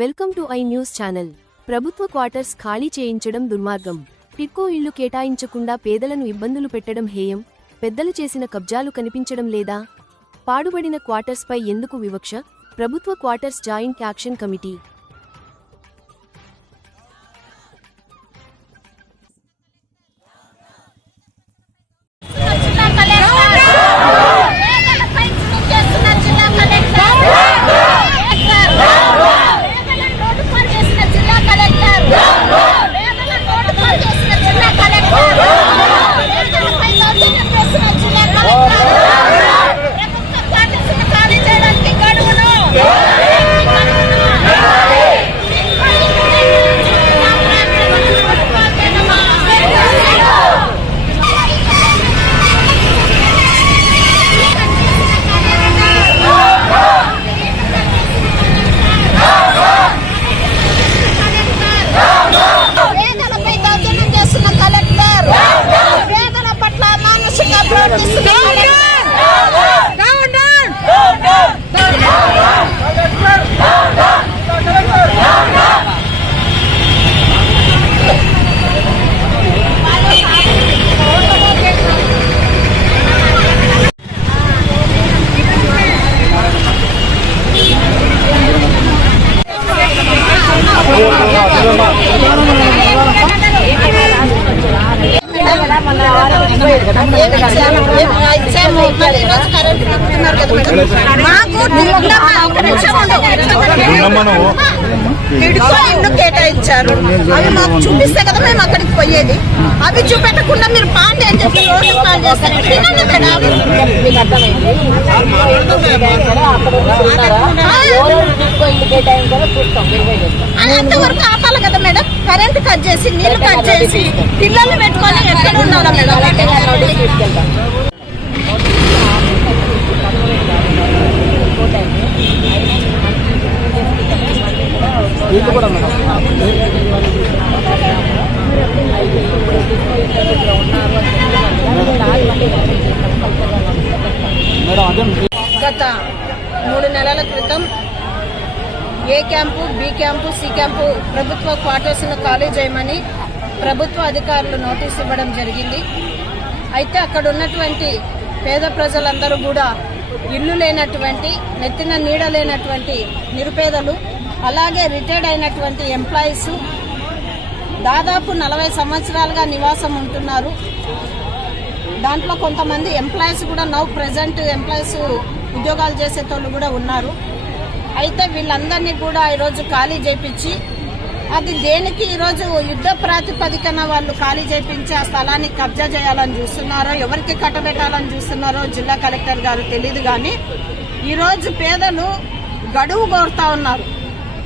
Welcome to I news channel. ప్రభుత్వ quarters ఖాళీ చేయించడం దుర్మార్గం. టిక్కో ఇళ్ళు కేటాయించకుండా పేదలను ఇబ్బందులు పెట్టడం హేయం పెద్దలు చేసిన కబ్జాలు కనిపించడం లేదా? పాడుబడిన క్వార్టర్స్పై ఎందుకు వివక్ష? ప్రభుత్వ క్వార్టర్స్ జాయింట్ యాక్షన్ కమిటీ మాకు ఇల్లు కేటాయించారు. అవి మాకు చూపిస్తే కదా మేము అక్కడికి పోయేది. అవి చూపెట్టకుండా మీరు పాండి అని చెప్పి రోడ్డు కాల్ చేస్తారు. మేడం. అంతవరకు ఆపాలి కదా మేడం. కరెంట్ కట్ చేసి నీళ్ళు కట్ చేసి పిల్లల్ని పెట్టుకొని మేడం గత మూడు నెలల క్రితం A camp B camp C camp ప్రభుత్వ క్వార్టర్స్ను ఖాళీ చేయమని ప్రభుత్వ అధికారులు నోటీస్ ఇవ్వడం జరిగింది. అయితే అక్కడ ఉన్నటువంటి పేద ప్రజలందరూ కూడా ఇల్లు లేనటువంటి నెత్తిన నీడ లేనటువంటి నిరుపేదలు అలాగే రిటైర్డ్ అయినటువంటి ఎంప్లాయీస్ దాదాపు నలభై సంవత్సరాలుగా నివాసం ఉంటున్నారు. దాంట్లో కొంతమంది ఎంప్లాయీస్ కూడా నౌ ప్రజెంట్ ఎంప్లాయీస్ ఉద్యోగాలు చేసేటోళ్ళు కూడా ఉన్నారు. అయితే వీళ్ళందరినీ కూడా ఈరోజు ఖాళీ చేపించి అది దేనికి? ఈరోజు యుద్ధ ప్రాతిపదికన వాళ్ళు ఖాళీ చేపించి ఆ స్థలాన్ని కబ్జా చేయాలని చూస్తున్నారో ఎవరికి కట్టబెట్టాలని చూస్తున్నారో జిల్లా కలెక్టర్ గారు తెలియదు కానీ ఈరోజు పేదలు గడువు కోరుతా ఉన్నారు.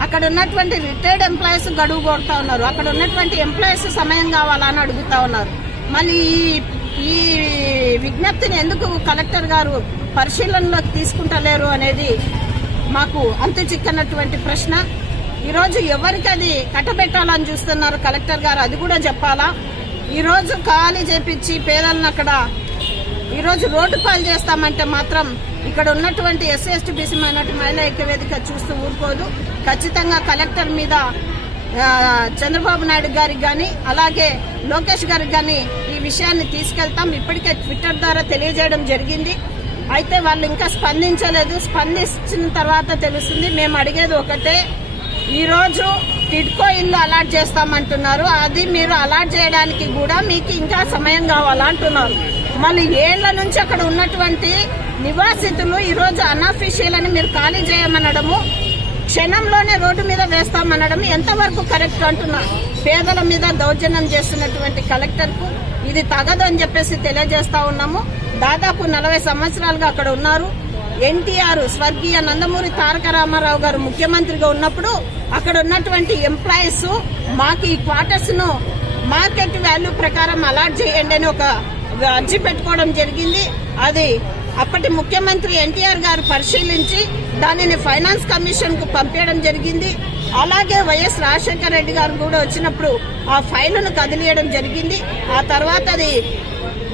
అక్కడ ఉన్నటువంటి రిటైర్డ్ ఎంప్లాయీస్ గడువు కోరుతా ఉన్నారు. అక్కడ ఉన్నటువంటి ఎంప్లాయీస్ సమయం కావాలని అడుగుతా ఉన్నారు. మళ్ళీ ఈ ఈ విజ్ఞప్తిని ఎందుకు కలెక్టర్ గారు పరిశీలనలోకి తీసుకుంటలేరు అనేది మాకు అంతు చిక్కనటువంటి ప్రశ్న. ఈరోజు ఎవరికి అది కట్టబెట్టాలని చూస్తున్నారు కలెక్టర్ గారు? అది కూడా చెప్పాలా? ఈరోజు ఖాళీ చేపించి పేదలను అక్కడ ఈరోజు రోడ్డు పాలు చేస్తామంటే మాత్రం ఇక్కడ ఉన్నటువంటి ఎస్సీ బీసీ మైనార్టీ మహిళా ఐక్యవేదిక చూస్తూ ఊరుకోదు. ఖచ్చితంగా కలెక్టర్ మీద చంద్రబాబు నాయుడు గారికి కానీ అలాగే లోకేష్ గారికి కానీ ఈ విషయాన్ని తీసుకెళ్తాం. ఇప్పటికే ట్విట్టర్ ద్వారా తెలియజేయడం జరిగింది. అయితే వాళ్ళు ఇంకా స్పందించలేదు. స్పందించిన తర్వాత తెలుస్తుంది. మేము అడిగేది ఒకటే ఈరోజు టిడ్కో ఇల్లు అలాట్ చేస్తామంటున్నారు. అది మీరు అలాట్ చేయడానికి కూడా మీకు ఇంకా సమయం కావాలంటున్నారు మళ్ళీ ఏళ్ళ నుంచి అక్కడ ఉన్నటువంటి నివాసితులు ఈరోజు రోజు అన్అఫీషియల్ అని మీరు ఖాళీ చేయమనడము క్షణంలోనే రోడ్డు మీద వేస్తామనడం ఎంతవరకు కరెక్ట్ అంటున్నారు. పేదల మీద దౌర్జన్యం చేస్తున్నటువంటి కలెక్టర్కు ఇది తగదు అని చెప్పేసి తెలియజేస్తా ఉన్నాము. దాదాపు నలభై సంవత్సరాలుగా అక్కడ ఉన్నారు. ఎన్టీఆర్ స్వర్గీయ నందమూరి తారక రామారావు గారు ముఖ్యమంత్రిగా ఉన్నప్పుడు అక్కడ ఉన్నటువంటి ఎంప్లాయీస్ మాకు ఈ క్వార్టర్స్ను మార్కెట్ వాల్యూ ప్రకారం అలాట్ చేయండి అని ఒక అర్జీ పెట్టుకోవడం జరిగింది. అది అప్పటి ముఖ్యమంత్రి ఎన్టీఆర్ గారు పరిశీలించి దానిని ఫైనాన్స్ కమిషన్కు పంపించడం జరిగింది. అలాగే వైఎస్ రాజశేఖర రెడ్డి గారు కూడా వచ్చినప్పుడు ఆ ఫైలును కదిలియడం జరిగింది. ఆ తర్వాత అది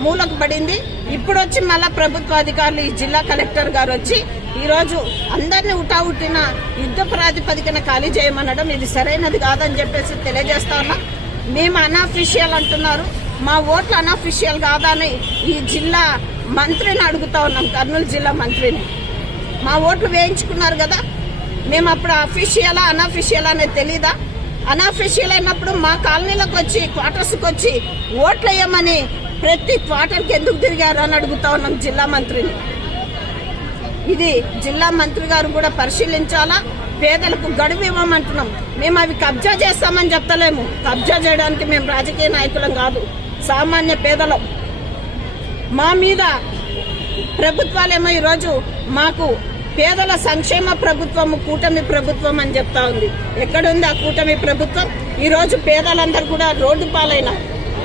మూలకు పడింది. ఇప్పుడు వచ్చి మళ్ళా ప్రభుత్వ అధికారులు ఈ జిల్లా కలెక్టర్ గారు వచ్చి ఈరోజు అందరినీ ఉటావుట్టిన యుద్ధ ప్రాతిపదికన ఖాళీ చేయమనడం ఇది సరైనది కాదని చెప్పేసి తెలియజేస్తా ఉన్నా. మేము అనాఫిషియల్ అంటున్నారు. మా ఓట్లు అనాఫిషియల్ కాదని ఈ జిల్లా మంత్రిని అడుగుతా ఉన్నాం కర్నూలు జిల్లా మంత్రిని. మా ఓట్లు వేయించుకున్నారు కదా. మేము అప్పుడు అఫీషియలా అనాఫిషియల్ అనేది తెలీదా? అనాఫిషియల్ అయినప్పుడు మా కాలనీలకు వచ్చి క్వార్టర్స్కి వచ్చి ఓట్లు వేయమని ప్రతి క్వార్టర్కి ఎందుకు తిరిగారు అని అడుగుతా ఉన్నాం జిల్లా మంత్రిని. ఇది జిల్లా మంత్రి గారు కూడా పరిశీలించాలా? పేదలకు గడువు ఇవ్వమంటున్నాం. మేము అవి కబ్జా చేస్తామని చెప్తలేము. కబ్జా చేయడానికి మేము రాజకీయ నాయకులం కాదు. సామాన్య పేదలం. మా మీద ప్రభుత్వాలేమో ఈరోజు మాకు పేదల సంక్షేమ ప్రభుత్వము కూటమి ప్రభుత్వం అని చెప్తా ఉంది. ఎక్కడుంది ఆ కూటమి ప్రభుత్వం? ఈరోజు పేదలందరూ కూడా రోడ్డు పాలైన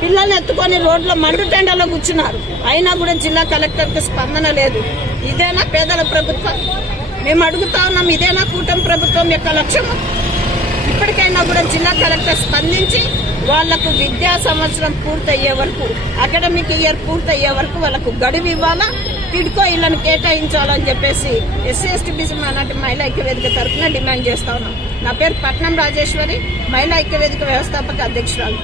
పిల్లల్ని ఎత్తుకొని రోడ్లో మండు టెండలో కూర్చున్నారు. అయినా కూడా జిల్లా కలెక్టర్కి స్పందన లేదు. ఇదేనా పేదల ప్రభుత్వం? మేము అడుగుతా ఉన్నాం ఇదేనా కూటమి ప్రభుత్వం యొక్క లక్ష్యం? ఇప్పటికైనా కూడా జిల్లా కలెక్టర్ స్పందించి వాళ్ళకు విద్యా సంవత్సరం పూర్తయ్యే వరకు అకాడమిక్ ఇయర్ పూర్తయ్యే వరకు వాళ్ళకు గడువు ఇవ్వాలా? తిడుకో ఇళ్ళను కేటాయించాలని చెప్పేసి ఎస్సీ ఎస్టీ బీసీ మైనార్టీ మహిళా ఐక్యవేదిక తరఫున డిమాండ్ చేస్తా ఉన్నాం. నా పేరు పట్నం రాజేశ్వరి మహిళా ఐక్యవేదిక వ్యవస్థాపక అధ్యక్షురాలు.